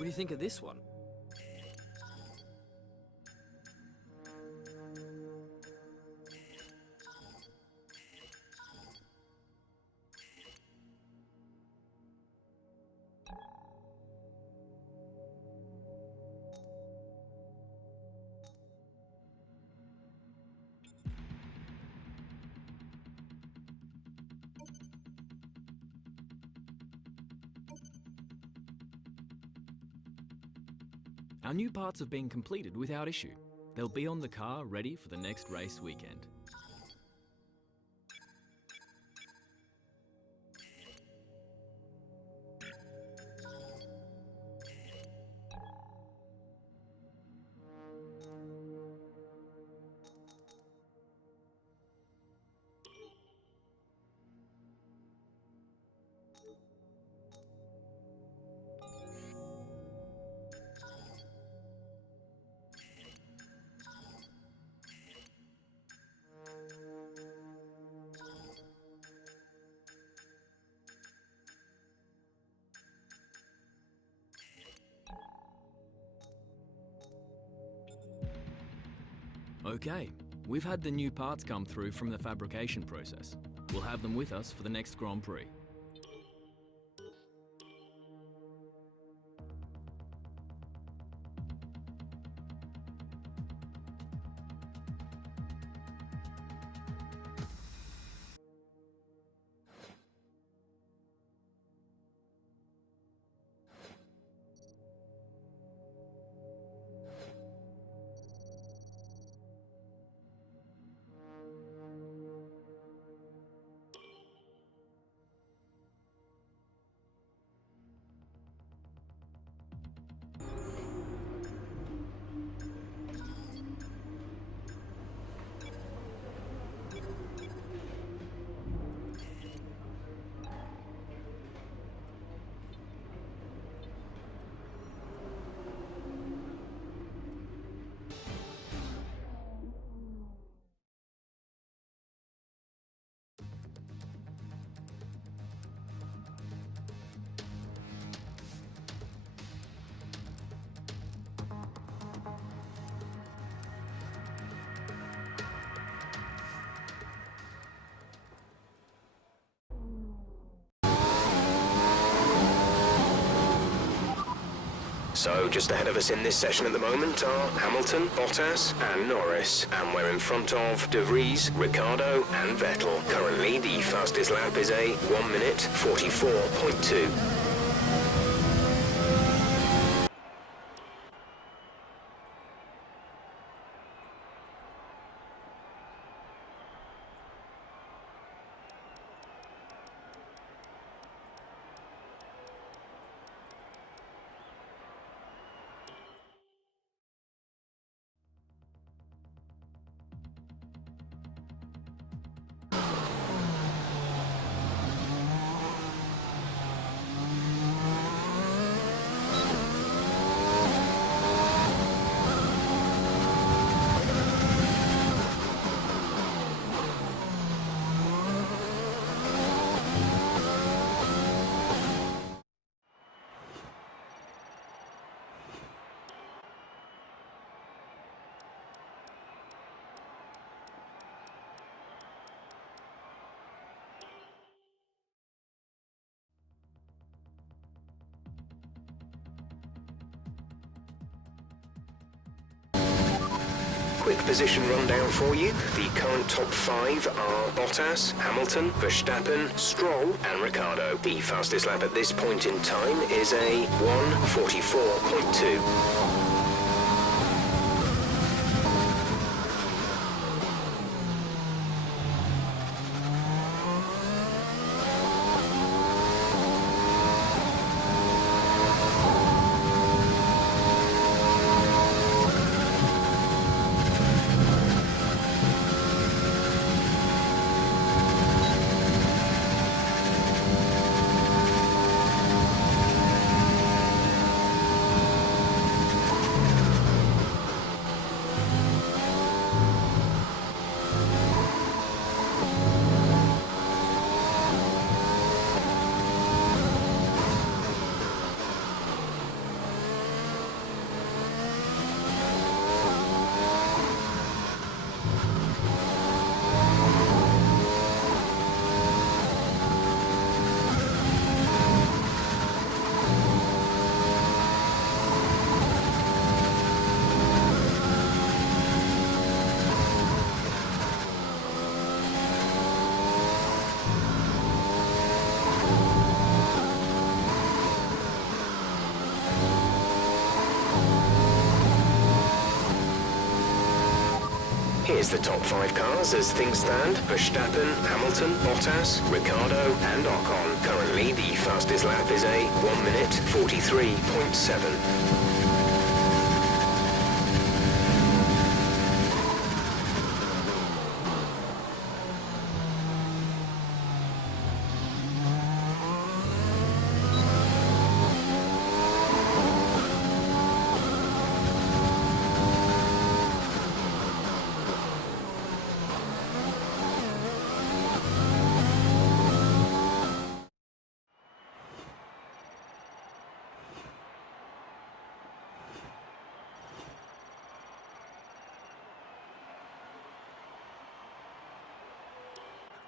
What do you think of this one? Our new parts have been completed without issue. They'll be on the car ready for the next race weekend. Okay, we've had the new parts come through from the fabrication process. We'll have them with us for the next Grand Prix. So just ahead of us in this session at the moment are Hamilton, Bottas and Norris. And we're in front of De Vries, Ricciardo and Vettel. Currently the fastest lap is a 1 minute 44.2. Quick position rundown for you. The current top 5 are Bottas, Hamilton, Verstappen, Stroll and Ricciardo. The fastest lap at this point in time is a 1:44.2. Here's the top 5 cars as things stand. Verstappen, Hamilton, Bottas, Ricciardo and Ocon. Currently, the fastest lap is a 1 minute 43.7.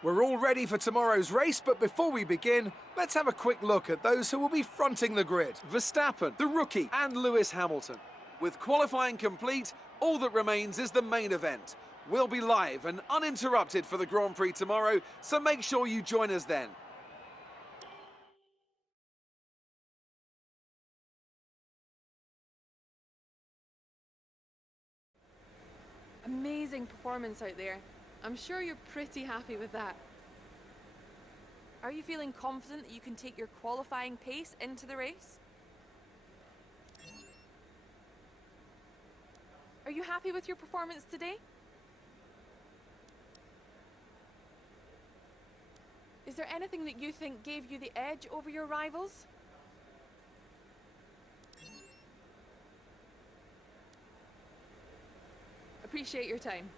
We're all ready for tomorrow's race, but before we begin, let's have a quick look at those who will be fronting the grid. Verstappen, the rookie, and Lewis Hamilton. With qualifying complete, all that remains is the main event. We'll be live and uninterrupted for the Grand Prix tomorrow, so make sure you join us then. Amazing performance out there. I'm sure you're pretty happy with that. Are you feeling confident that you can take your qualifying pace into the race? Are you happy with your performance today? Is there anything that you think gave you the edge over your rivals? Appreciate your time.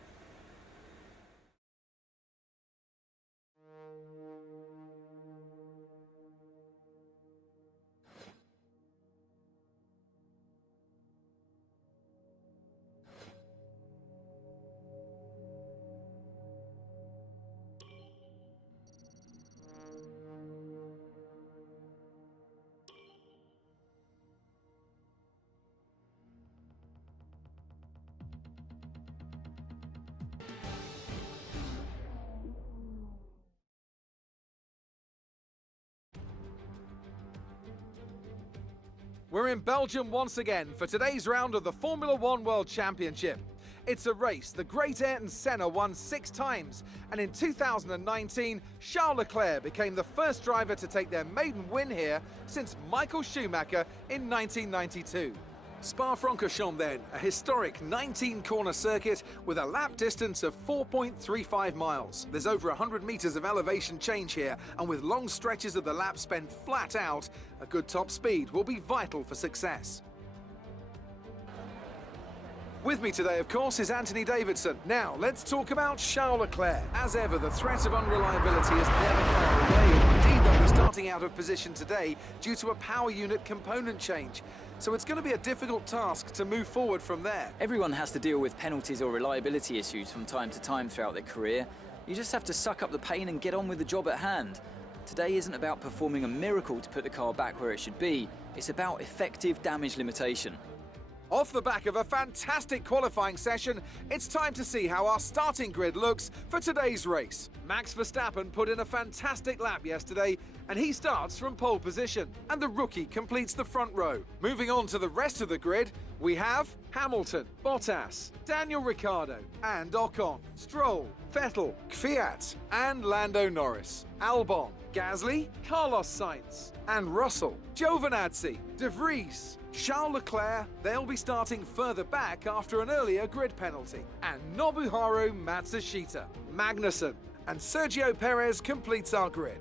We're in Belgium once again for today's round of the Formula One World Championship. It's a race the great Ayrton Senna won 6 times, and in 2019, Charles Leclerc became the first driver to take their maiden win here since Michael Schumacher in 1992. Spa-Francorchamps then, a historic 19-corner circuit with a lap distance of 4.35 miles. There's over 100 meters of elevation change here, and with long stretches of the lap spent flat out, a good top speed will be vital for success. With me today, of course, is Anthony Davidson. Now, let's talk about Charles Leclerc. As ever, the threat of unreliability is never far away. Indeed, they'll be starting out of position today due to a power unit component change. So it's going to be a difficult task to move forward from there. Everyone has to deal with penalties or reliability issues from time to time throughout their career. You just have to suck up the pain and get on with the job at hand. Today isn't about performing a miracle to put the car back where it should be. It's about effective damage limitation. Off the back of a fantastic qualifying session, it's time to see how our starting grid looks for today's race. Max Verstappen put in a fantastic lap yesterday, and he starts from pole position, and the rookie completes the front row. Moving on to the rest of the grid, we have Hamilton, Bottas, Daniel Ricciardo, and Ocon, Stroll, Vettel, Kvyat, and Lando Norris, Albon, Gasly, Carlos Sainz, and Russell, Giovinazzi, De Vries, Charles Leclerc. They'll be starting further back after an earlier grid penalty, and Nobuharu Matsushita, Magnussen, and Sergio Perez completes our grid.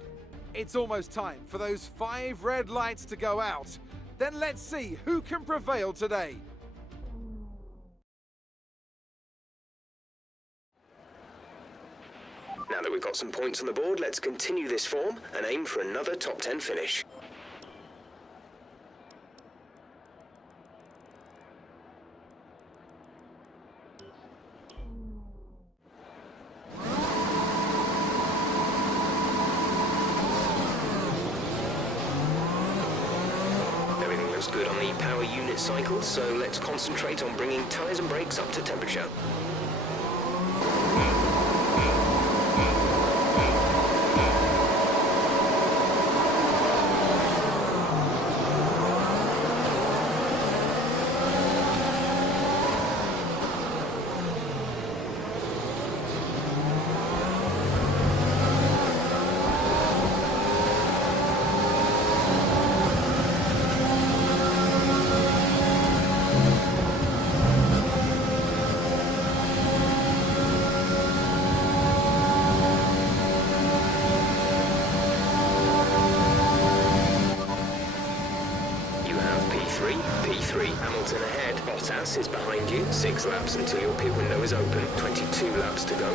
It's almost time for those 5 red lights to go out. Then let's see who can prevail today. Now that we've got some points on the board, let's continue this form and aim for another top 10 finish. Everything looks good on the power unit cycle, so let's concentrate on bringing tyres and brakes up to temperature. P3, P3. Hamilton ahead. Bottas is behind you. 6 laps until your pit window is open. 22 laps to go.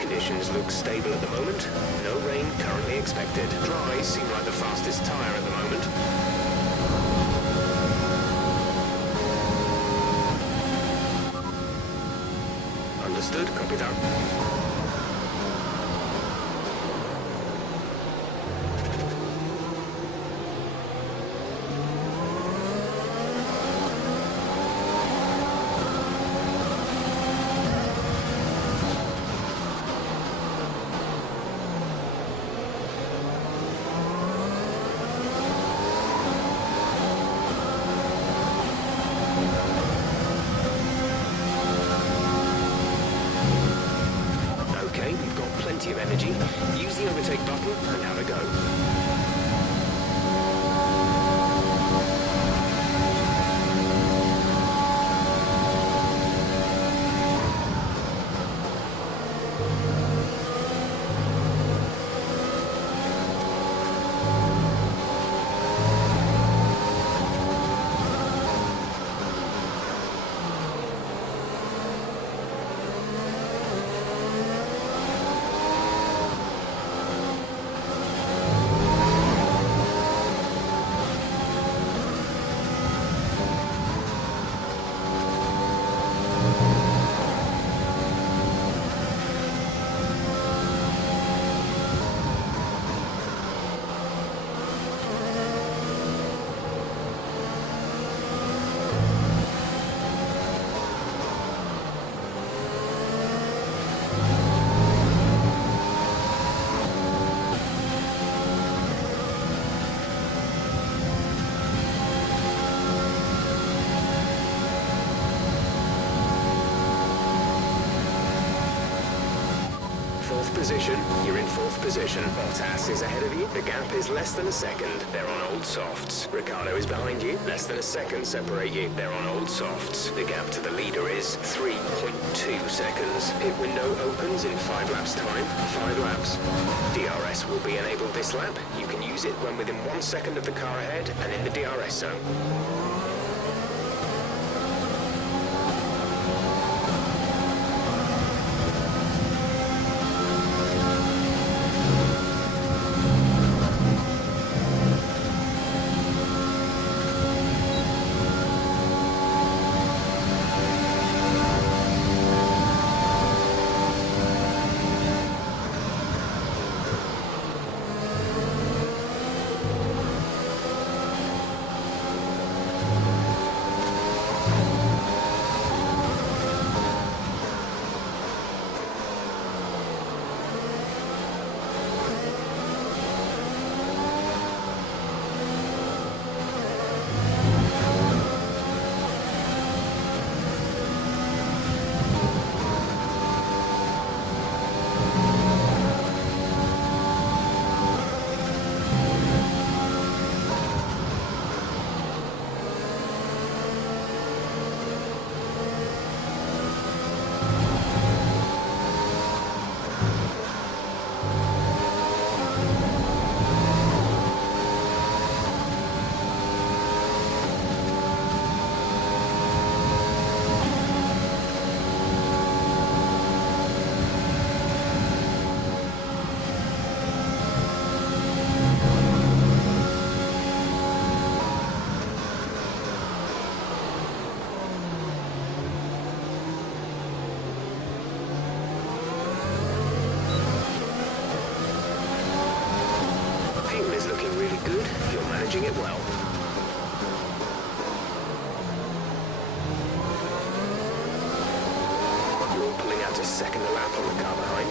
Conditions look stable at the moment. No rain currently expected. Dries seem like the fastest tyre at the moment. Understood, copy that. Of energy. Use the overtake button and have a go. Position. You're in 4th position. Bottas is ahead of you. The gap is less than a second. They're on old softs. Ricciardo is behind you. Less than a second separate you. They're on old softs. The gap to the leader is 3.2 seconds. Pit window opens in 5 laps time. 5 laps. DRS will be enabled this lap. You can use it when within 1 second of the car ahead and in the DRS zone. managing it well. a second a lap on the car behind.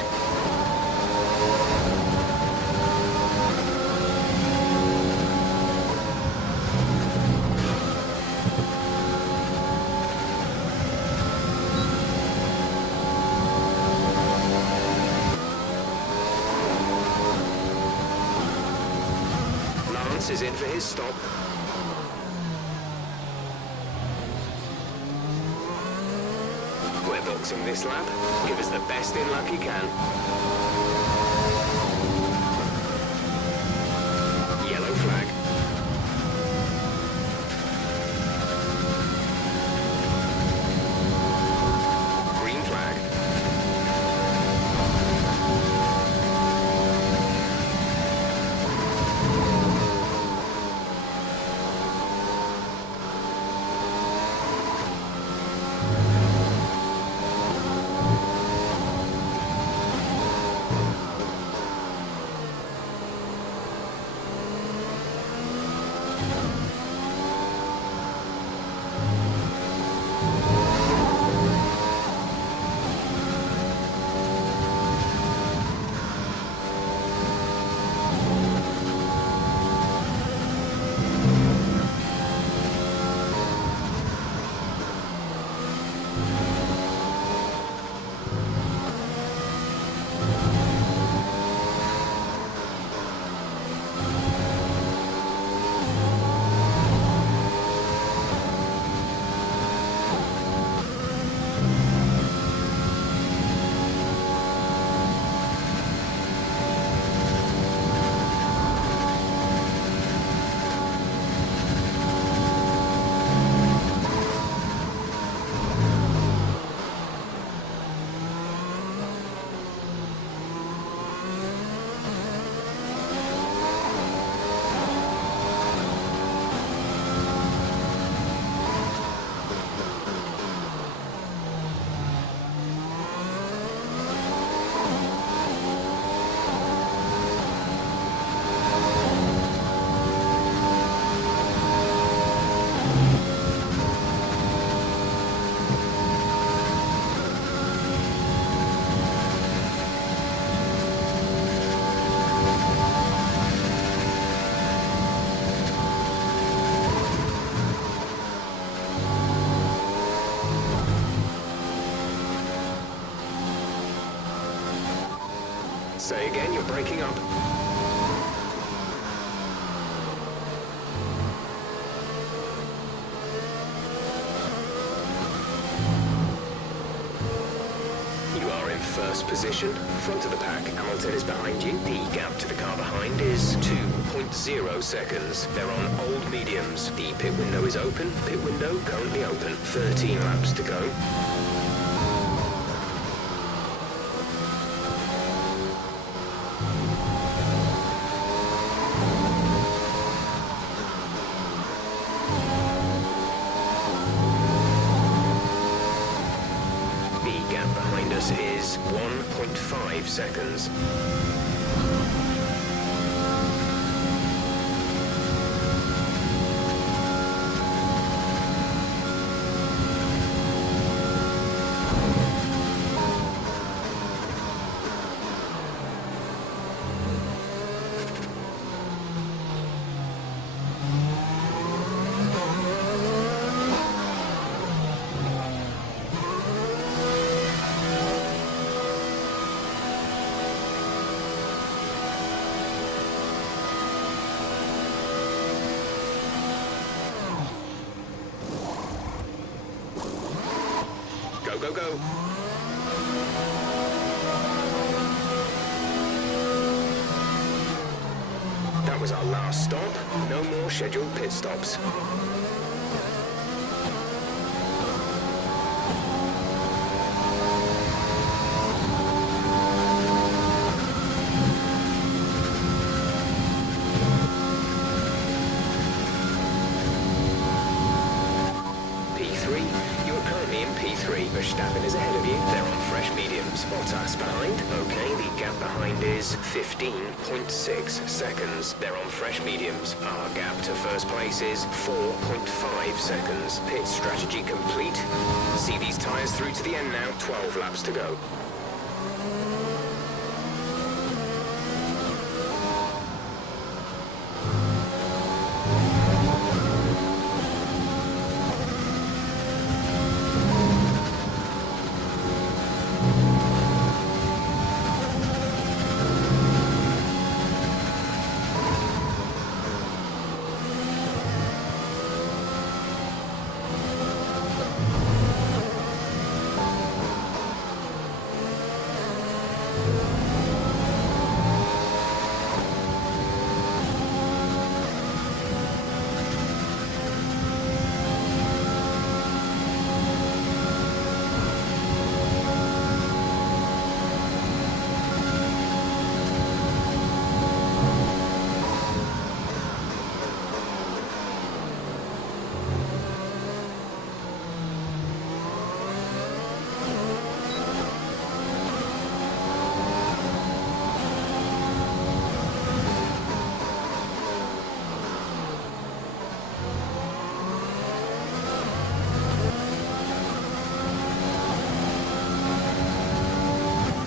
Lance is in for his stop. We're boxing this lap. Give us the best in luck you can. Yellow flag. Green flag. Say again, you're breaking up. You are in first position, front of the pack. Hamilton is behind you. The gap to the car behind is 2.0 seconds. They're on old mediums. The pit window is open. Pit window currently open. 13 laps to go. Is 1.5 seconds. Go, go. That was our last stop. No more scheduled pit stops. P3, you are currently in P3. Verstappen is ahead of you. They're on fresh mediums. Bottas behind. Okay, the gap behind is 15.6 seconds. They're on fresh mediums. Our gap to first place is 4.5 seconds. Pit strategy complete. See these tyres through to the end now. 12 laps to go.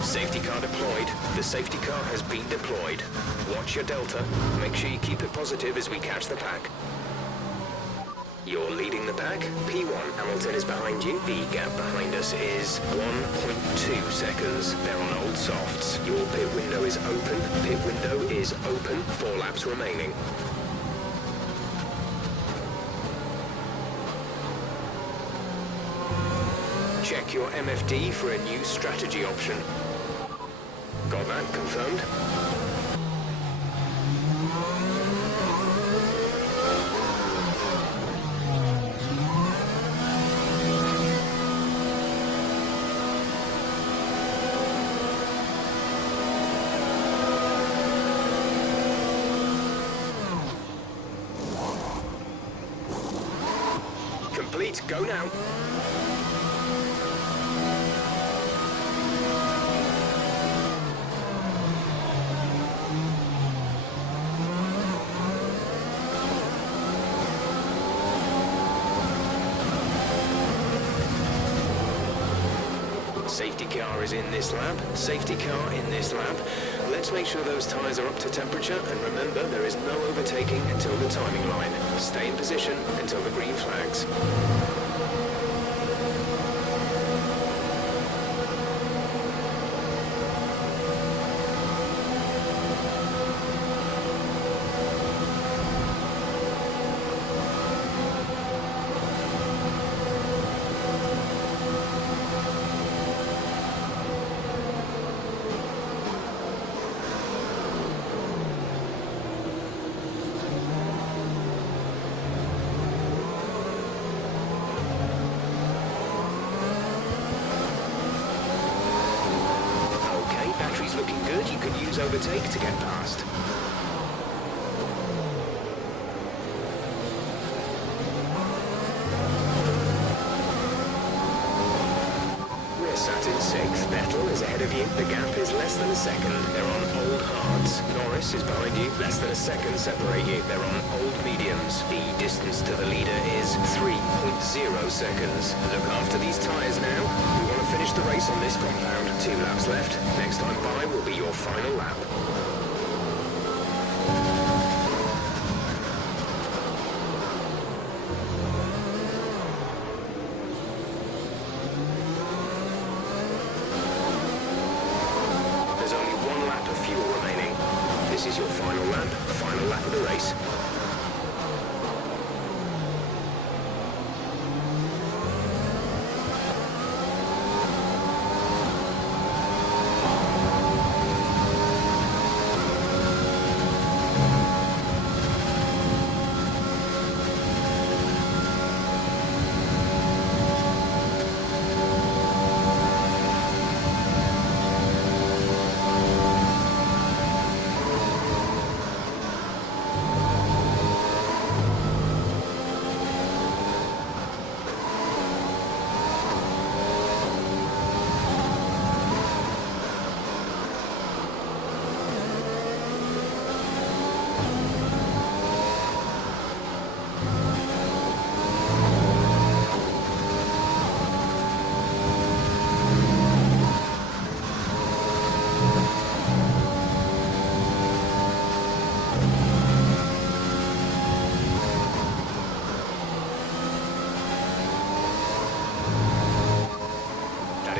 Safety car deployed. The safety car has been deployed. Watch your delta. Make sure you keep it positive as we catch the pack. You're leading the pack. P1 Hamilton is behind you. The gap behind us is 1.2 seconds. They're on old softs. Your pit window is open. Pit window is open. 4 laps remaining. Check your MFD for a new strategy option. Got that confirmed? Complete, go now. Safety car is in this lap. Safety car in this lap. Let's make sure those tyres are up to temperature, and remember, there is no overtaking until the timing line. Stay in position until the green flags. Looking good, you can use overtake to get past. We're sat in 6th. Vettel is ahead of you. The gap is less than a second. They're on old hards. Norris is behind you. Less than a second separate you. They're on old mediums. The distance to the leader is 3.0 seconds. Look after these tyres now. We want to finish the race on this compound. 2 laps left. Next time by will be your final lap. There's only 1 lap of fuel remaining. This is your final lap of the race.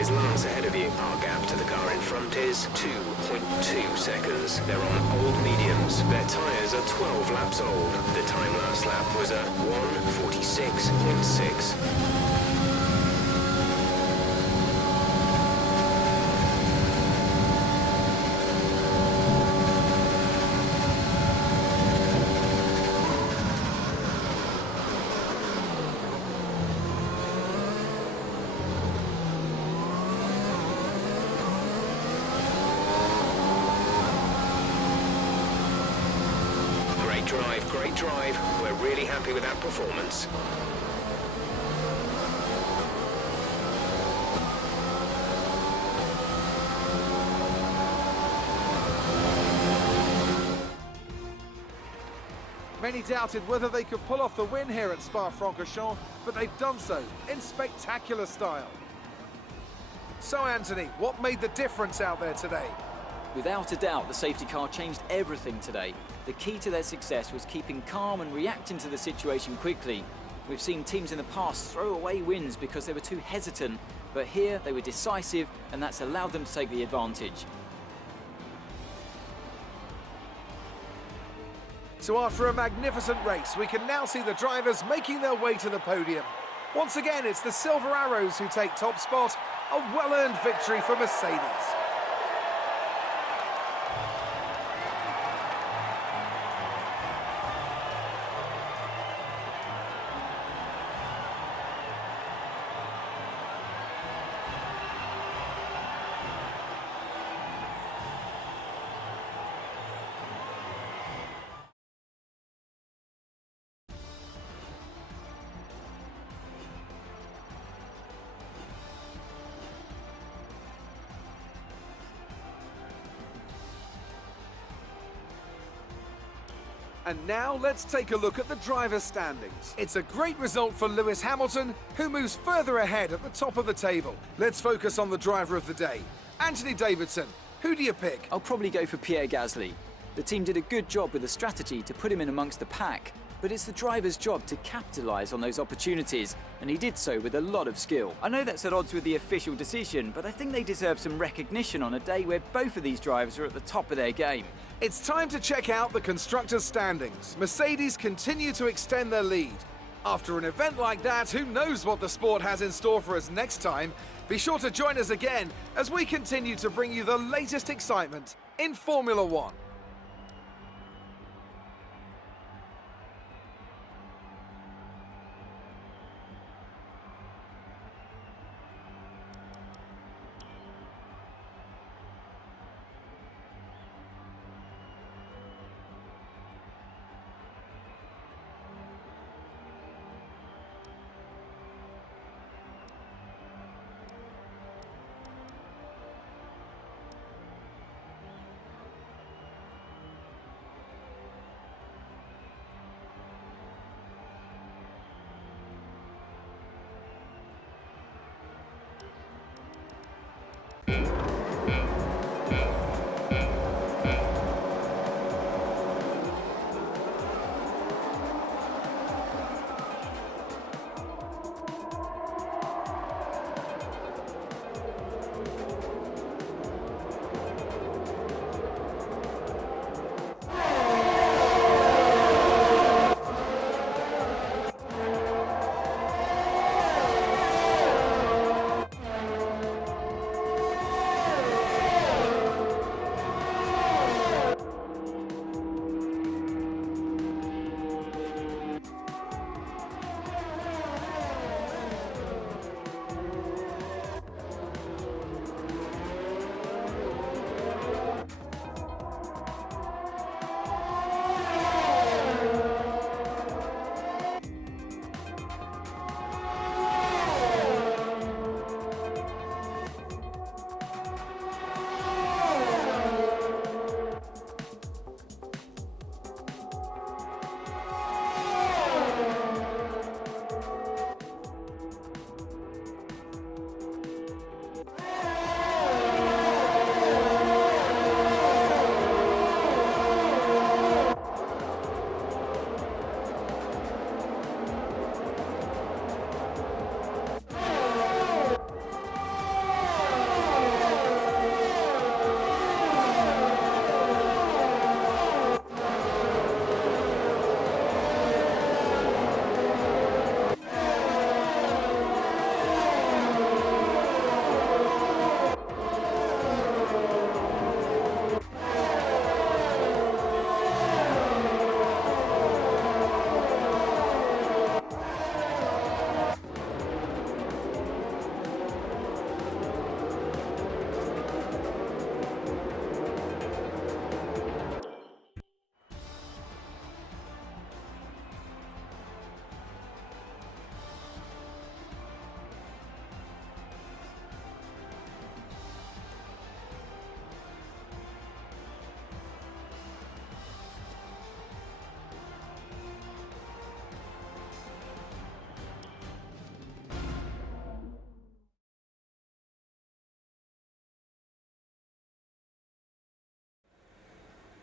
is Lance ahead of you. Our gap to the car in front is 2.2 seconds. They're on old mediums. Their tyres are 12 laps old. The time last lap was a 1:46.6. Great drive. We're really happy with that performance. Many doubted whether they could pull off the win here at Spa-Francorchamps, but they've done so in spectacular style. So Anthony, what made the difference out there today? Without a doubt, the safety car changed everything today. The key to their success was keeping calm and reacting to the situation quickly. We've seen teams in the past throw away wins because they were too hesitant, but here they were decisive, and that's allowed them to take the advantage. So after a magnificent race, we can now see the drivers making their way to the podium. Once again, it's the Silver Arrows who take top spot, a well-earned victory for Mercedes. And now let's take a look at the driver's standings. It's a great result for Lewis Hamilton, who moves further ahead at the top of the table. Let's focus on the driver of the day. Anthony Davidson, who do you pick? I'll probably go for Pierre Gasly. The team did a good job with the strategy to put him in amongst the pack, but it's the driver's job to capitalise on those opportunities, and he did so with a lot of skill. I know that's at odds with the official decision, but I think they deserve some recognition on a day where both of these drivers are at the top of their game. It's time to check out the constructors' standings. Mercedes continue to extend their lead. After an event like that, who knows what the sport has in store for us next time? Be sure to join us again as we continue to bring you the latest excitement in Formula One.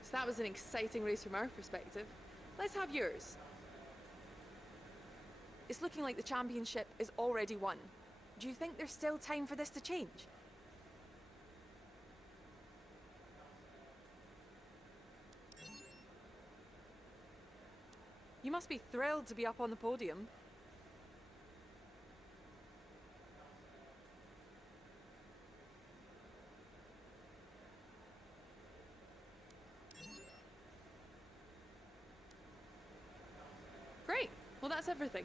So that was an exciting race from our perspective. Let's have yours. It's looking like the championship is already won. Do you think there's still time for this to change? You must be thrilled to be up on the podium. Great. Well, that's everything.